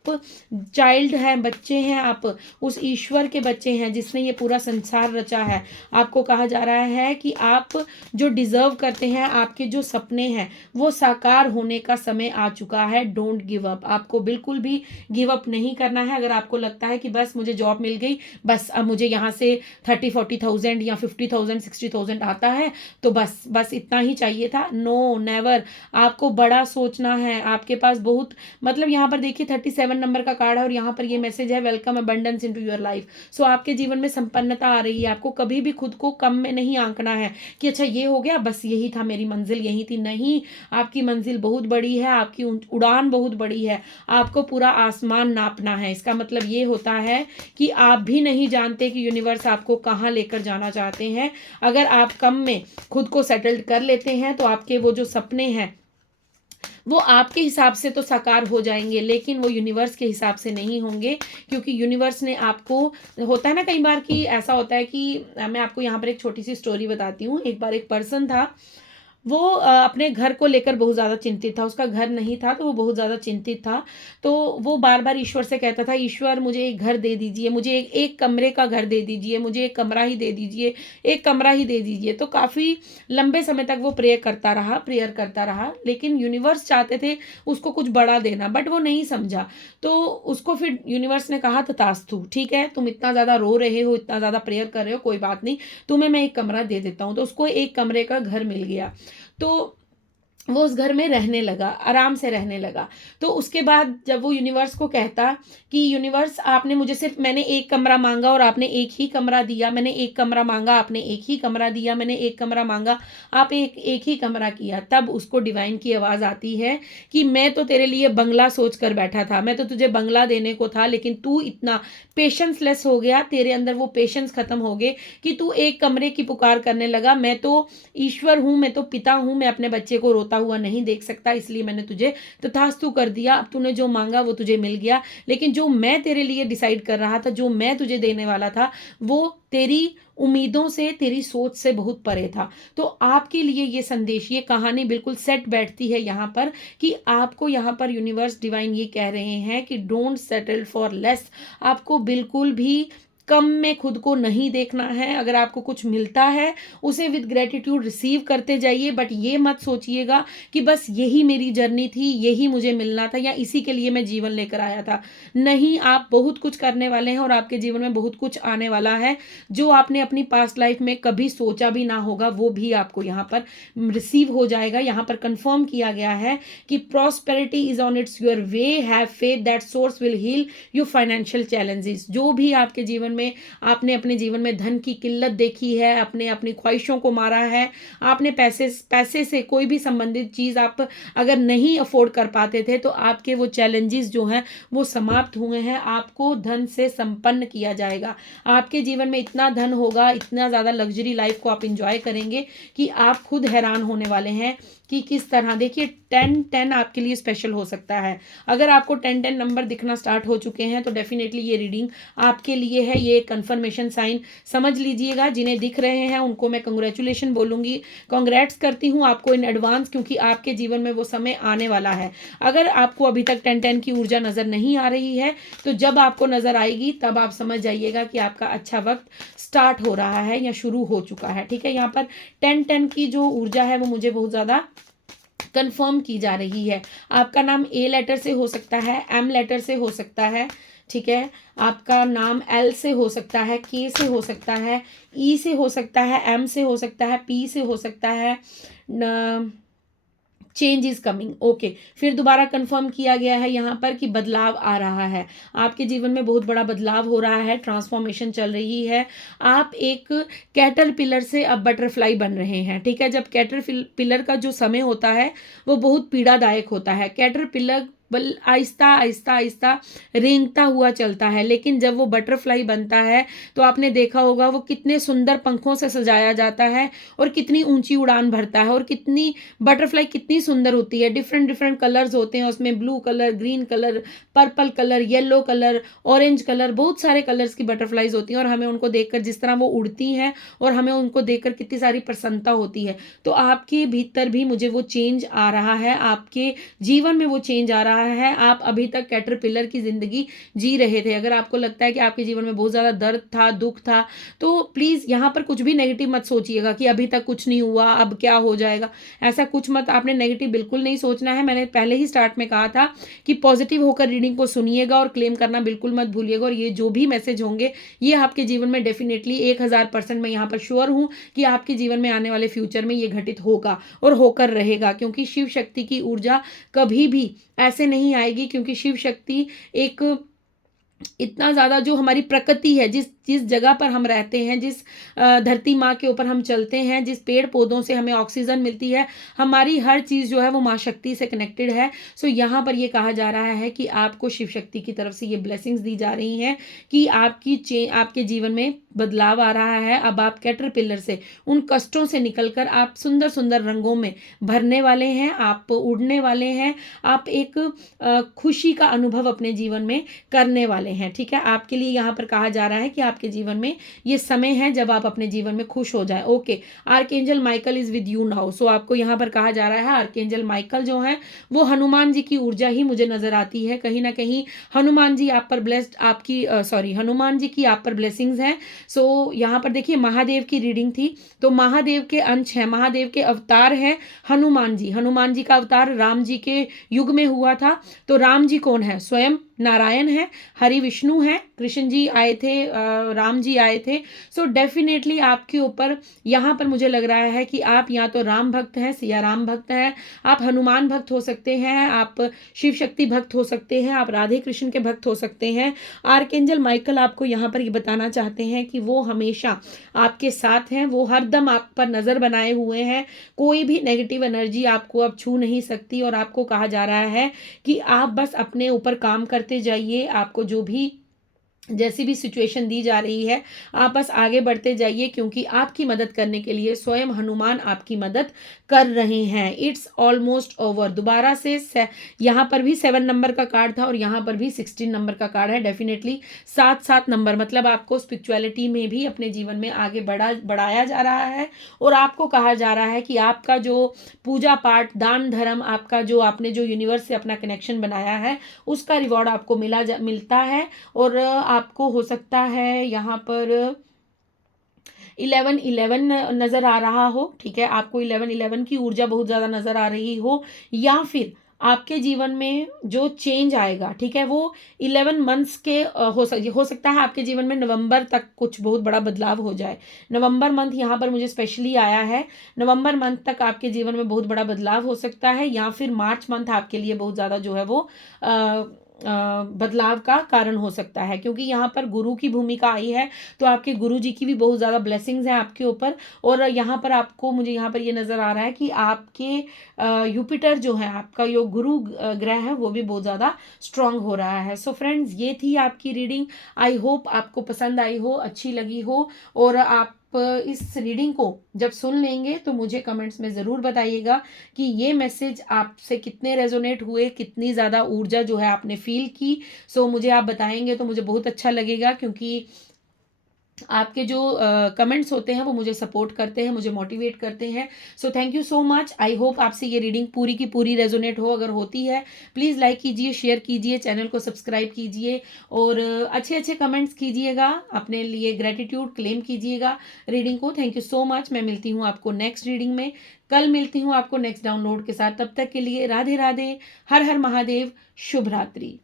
चाइल्ड हैं, बच्चे हैं, आप उस ईश्वर के बच्चे हैं जिसने ये पूरा संसार रचा है। आपको कहा जा रहा है कि आप जो डिजर्व करते हैं, आपके जो सपने हैं, वो साकार होने का समय आ चुका है। Don't give up. आपको बिल्कुल भी गिव अप नहीं करना है। अगर आपको लगता है कि बस मुझे जॉब मिल गई, बस अब मुझे यहाँ से 30-40,000 या 50,000 60,000 आता है, तो बस इतना ही चाहिए था, नो नेवर। आपको बड़ा सोचना है। आपके पास बहुत, मतलब यहाँ पर देखिए 37 नंबर का कार्ड है और यहाँ पर ये मैसेज है welcome abundance into your life. So आपके जीवन में संपन्नता आ रही है। आपको कभी भी खुद को कम में नहीं आंकना है कि अच्छा ये हो गया, बस यही था, मेरी मंजिल यही थी। नहीं, आपकी मंजिल बहुत बड़ी है, आपकी उड़ान बहुत बड़ी है। आपको पूरा आसमान नापना है। इसका मतलब ये होता है कि आप भी नहीं जानते कि यूनिवर्स आपको कहाँ लेकर जाना चाहते हैं। अगर आप कम में खुद को सेटल्ड कर लेते हैं, तो आपके वो जो सपने हैं वो आपके हिसाब से तो साकार हो जाएंगे, लेकिन वो यूनिवर्स के हिसाब से नहीं होंगे। क्योंकि यूनिवर्स ने आपको, होता है ना कई बार कि ऐसा होता है कि मैं आपको यहाँ पर एक छोटी सी स्टोरी बताती हूँ। एक बार एक पर्सन था, वो अपने घर को लेकर बहुत ज़्यादा चिंतित था। उसका घर नहीं था, तो वो बहुत ज़्यादा चिंतित था। तो वो बार बार ईश्वर से कहता था, ईश्वर मुझे एक घर दे दीजिए, मुझे एक कमरे का घर दे दीजिए, मुझे एक कमरा ही दे दीजिए, एक कमरा ही दे दीजिए। तो काफ़ी लंबे समय तक वो प्रेयर करता रहा, लेकिन यूनिवर्स चाहते थे उसको कुछ बड़ा देना, बट वो नहीं समझा। तो उसको फिर यूनिवर्स ने कहा तथास्तु, ठीक है तुम इतना ज़्यादा रो रहे हो, इतना ज़्यादा प्रेयर कर रहे हो, कोई बात नहीं, तुम्हें मैं एक कमरा दे देता हूँ। तो उसको एक कमरे का घर मिल गया। तो वो उस घर में रहने लगा, आराम से रहने लगा। तो उसके बाद जब वो यूनिवर्स को कहता कि यूनिवर्स आपने मुझे सिर्फ, मैंने एक कमरा मांगा और आपने एक ही कमरा दिया, मैंने एक कमरा मांगा आपने एक ही कमरा दिया, मैंने एक कमरा मांगा आप एक ही कमरा किया। तब उसको डिवाइन की आवाज़ आती है कि मैं तो तेरे लिए बंगला सोच कर बैठा था, मैं तो तुझे बंगला देने को था, लेकिन तू इतना पेशेंसलेस हो गया, तेरे अंदर वो पेशेंस खत्म हो गए कि तू एक कमरे की पुकार करने लगा। मैं तो ईश्वर हूँ, मैं तो पिता हूँ, मैं अपने बच्चे को रोता हुआ नहीं देख सकता, इसलिए मैंने तुझे तथास्तु कर दिया। अब तूने जो मांगा वो तुझे मिल गया, लेकिन जो मैं तेरे लिए डिसाइड कर रहा था, जो मैं तुझे देने वाला था, वो तेरी उम्मीदों से, तेरी सोच से बहुत परे था। तो आपके लिए ये संदेश, ये कहानी बिल्कुल सेट बैठती है यहाँ पर कि आपको यहाँ पर यूनिवर्स डिवाइन ये कह रहे हैं कि डोंट सेटल फॉर लेस। आपको बिल्कुल भी कम में खुद को नहीं देखना है। अगर आपको कुछ मिलता है उसे विद ग्रेटिट्यूड रिसीव करते जाइए, बट ये मत सोचिएगा कि बस यही मेरी जर्नी थी, यही मुझे मिलना था या इसी के लिए मैं जीवन लेकर आया था। नहीं, आप बहुत कुछ करने वाले हैं और आपके जीवन में बहुत कुछ आने वाला है जो आपने अपनी पास्ट लाइफ में कभी सोचा भी ना होगा, वो भी आपको यहाँ पर रिसीव हो जाएगा। यहाँ पर कंफर्म किया गया है कि prosperity is on its your way, have faith that source will heal your financial challenges. जो भी आपके जीवन में आपने अपने जीवन में धन की किल्लत देखी है, आपने अपनी ख्वाहिशों को मारा है, आपने पैसे से कोई भी संबंधित चीज़ आप अगर नहीं अफोर्ड कर पाते थे तो आपके वो चैलेंजेस जो हैं वो समाप्त हुए हैं। आपको धन से संपन्न किया जाएगा। आपके जीवन में इतना धन होगा, इतना ज़्यादा लग्जरी लाइफ को आप इंजॉय करेंगे कि आप खुद हैरान होने वाले हैं कि किस तरह। देखिए 10-10 आपके लिए स्पेशल हो सकता है। अगर आपको 10-10 नंबर दिखना स्टार्ट हो चुके हैं तो डेफिनेटली ये रीडिंग आपके लिए है। ये कंफर्मेशन साइन समझ लीजिएगा। जिन्हें दिख रहे हैं उनको मैं कंग्रेचुलेशन बोलूँगी, कांग्रेट्स करती हूँ आपको इन एडवांस, क्योंकि आपके जीवन में वो समय आने वाला है। अगर आपको अभी तक 10-10 की ऊर्जा नज़र नहीं आ रही है तो जब आपको नज़र आएगी तब आप समझ जाइएगा कि आपका अच्छा वक्त स्टार्ट हो रहा है या शुरू हो चुका है। ठीक है, यहाँ पर 10-10 की जो ऊर्जा है वो मुझे बहुत ज़्यादा कंफर्म की जा रही है। आपका नाम ए लेटर से हो सकता है, एम लेटर से हो सकता है, ठीक है, आपका नाम एल से हो सकता है, के से हो सकता है, ई से हो सकता है, एम से हो सकता है, पी से हो सकता है, चेंज इज कमिंग। ओके, फिर दोबारा कंफर्म किया गया है यहाँ पर कि बदलाव आ रहा है। आपके जीवन में बहुत बड़ा बदलाव हो रहा है, ट्रांसफॉर्मेशन चल रही है। आप एक कैटरपिलर से अब बटरफ्लाई बन रहे हैं। ठीक है, जब कैटरपिलर का जो समय होता है वो बहुत पीड़ादायक होता है। कैटरपिलर बल आहिस्ता आहिस्ता आहिस्ता रेंगता हुआ चलता है, लेकिन जब वो बटरफ्लाई बनता है तो आपने देखा होगा वो कितने सुंदर पंखों से सजाया जाता है और कितनी ऊंची उड़ान भरता है। और कितनी बटरफ्लाई कितनी सुंदर होती है, डिफरेंट डिफरेंट कलर्स होते हैं उसमें, blue colour, green colour, purple colour, yellow colour, orange colour, बहुत सारे कलर्स की बटरफ्लाईज होती हैं। और हमें उनको देखकर जिस तरह वो उड़ती हैं और हमें उनको देखकर कितनी सारी प्रसन्नता होती है। तो आपके भीतर भी मुझे वो चेंज आ रहा है, आपके जीवन में वो चेंज आ रहा है। आप अभी तक कैटरपिलर की जिंदगी जी रहे थे। अगर आपको लगता है कि आपके जीवन में बहुत ज्यादा दर्द था, दुख था, तो प्लीज यहाँ पर कुछ भी नेगेटिव मत सोचिएगा कि अभी तक कुछ नहीं हुआ, अब क्या हो जाएगा। ऐसा कुछ मत, आपने नेगेटिव बिल्कुल नहीं सोचना है। मैंने पहले ही स्टार्ट में कहा था कि पॉजिटिव होकर रीडिंग को सुनिएगा और क्लेम करना बिल्कुल मत भूलिएगा। और ये जो भी मैसेज होंगे ये आपके जीवन में डेफिनेटली 1000% मैं यहाँ पर श्योर हूँ कि आपके जीवन में आने वाले फ्यूचर में ये घटित होगा और होकर रहेगा। क्योंकि शिव शक्ति की ऊर्जा कभी भी ऐसे नहीं आएगी, क्योंकि शिव शक्ति एक इतना ज़्यादा जो हमारी प्रकृति है, जिस जिस जगह पर हम रहते हैं, जिस धरती माँ के ऊपर हम चलते हैं, जिस पेड़ पौधों से हमें ऑक्सीजन मिलती है, हमारी हर चीज़ जो है वो माँ शक्ति से कनेक्टेड है। सो यहाँ पर ये कहा जा रहा है कि आपको शिव शक्ति की तरफ से ये ब्लेसिंग्स दी जा रही हैं कि आपके जीवन में बदलाव आ रहा है। अब आप कैटरपिलर से, उन कष्टों से निकलकर आप सुंदर सुंदर रंगों में भरने वाले हैं, आप उड़ने वाले हैं, आप एक खुशी का अनुभव अपने जीवन में करने वाले हैं। ठीक है, आपके लिए यहाँ पर कहा जा रहा है कि आपके जीवन में ये समय है जब आप अपने जीवन में खुश हो जाए। Okay, archangel Michael is with you now. So आपको यहाँ पर कहा जा रहा है आर्कएंजल माइकल जो है वो हनुमान जी की ऊर्जा ही मुझे नजर आती है। कहीं ना कहीं हनुमान जी आप पर ब्लेस्ड, हनुमान जी की आप पर ब्लेसिंग्स हैं। सो यहाँ पर देखिए महादेव की रीडिंग थी, तो महादेव के अंश है, महादेव के अवतार है हनुमान जी। हनुमान जी का अवतार राम जी के युग में हुआ था। तो राम जी कौन है? स्वयं नारायण है, हरि विष्णु है, कृष्ण जी आए थे, राम जी आए थे। सो डेफिनेटली आपके ऊपर यहाँ पर मुझे लग रहा है कि आप या तो राम भक्त हैं, सिया राम भक्त हैं, आप हनुमान भक्त हो सकते हैं, आप शिव शक्ति भक्त हो सकते हैं, आप राधे कृष्ण के भक्त हो सकते हैं। आर्कएंजल माइकल आपको यहाँ पर ये बताना चाहते हैं कि वो हमेशा आपके साथ हैं, वो हरदम आप पर नजर बनाए हुए हैं। कोई भी नेगेटिव एनर्जी आपको अब छू नहीं सकती। और आपको कहा जा रहा है कि आप बस अपने ऊपर काम करते जाइए। आपको जो भी जैसी भी सिचुएशन दी जा रही है आप बस आगे बढ़ते जाइए, क्योंकि आपकी मदद करने के लिए स्वयं हनुमान आपकी मदद कर रहे हैं। It's almost over. दोबारा से यहाँ पर भी 7 नंबर का कार्ड था और यहाँ पर भी 16 नंबर का कार्ड है। डेफिनेटली 7-7 नंबर, मतलब आपको स्पिरिचुअलिटी में भी अपने जीवन में आगे बढ़ाया जा रहा है। और आपको कहा जा रहा है कि आपका जो पूजा पाठ, दान धर्म, आपका जो आपने जो यूनिवर्स से अपना कनेक्शन बनाया है उसका रिवॉर्ड आपको मिलता है। और आपको हो सकता है यहाँ पर 11-11 नजर आ रहा हो। ठीक है, आपको 11-11 की ऊर्जा बहुत ज्यादा नजर आ रही हो, या फिर आपके जीवन में जो चेंज आएगा, ठीक है, वो 11 मंथ्स के हो सकता है आपके जीवन में नवंबर तक कुछ बहुत बड़ा बदलाव हो जाए। नवंबर मंथ यहाँ पर मुझे स्पेशली आया है। नवंबर मंथ तक आपके जीवन में बहुत बड़ा बदलाव हो सकता है, या फिर मार्च मंथ आपके लिए बहुत ज़्यादा जो है वो बदलाव का कारण हो सकता है, क्योंकि यहाँ पर गुरु की भूमिका आई है। तो आपके गुरु जी की भी बहुत ज़्यादा ब्लेसिंग्स हैं आपके ऊपर। और यहाँ पर आपको, मुझे यहाँ पर ये नज़र आ रहा है कि आपके यूपिटर जो है, आपका जो गुरु ग्रह है, वो भी बहुत ज़्यादा स्ट्रांग हो रहा है। सो फ्रेंड्स, ये थी आपकी रीडिंग। आई होप आपको पसंद आई हो, अच्छी लगी हो। और आप इस रीडिंग को जब सुन लेंगे तो मुझे कमेंट्स में ज़रूर बताइएगा कि ये मैसेज आपसे कितने रेजोनेट हुए, कितनी ज़्यादा ऊर्जा जो है आपने फील की। सो मुझे आप बताएंगे तो मुझे बहुत अच्छा लगेगा, क्योंकि आपके जो कमेंट्स होते हैं वो मुझे सपोर्ट करते हैं, मुझे मोटिवेट करते हैं। So thank you so much. I hope आपसे ये रीडिंग पूरी की पूरी रेजोनेट हो। अगर होती है, प्लीज़ लाइक कीजिए, शेयर कीजिए, चैनल को सब्सक्राइब कीजिए और अच्छे अच्छे कमेंट्स कीजिएगा, अपने लिए ग्रेटिट्यूड क्लेम कीजिएगा रीडिंग को। Thank you so much. मैं मिलती हूँ आपको नेक्स्ट रीडिंग में, कल मिलती हूँ आपको नेक्स्ट डाउनलोड के साथ। तब तक के लिए राधे राधे, हर हर महादेव, शुभ रात्रि।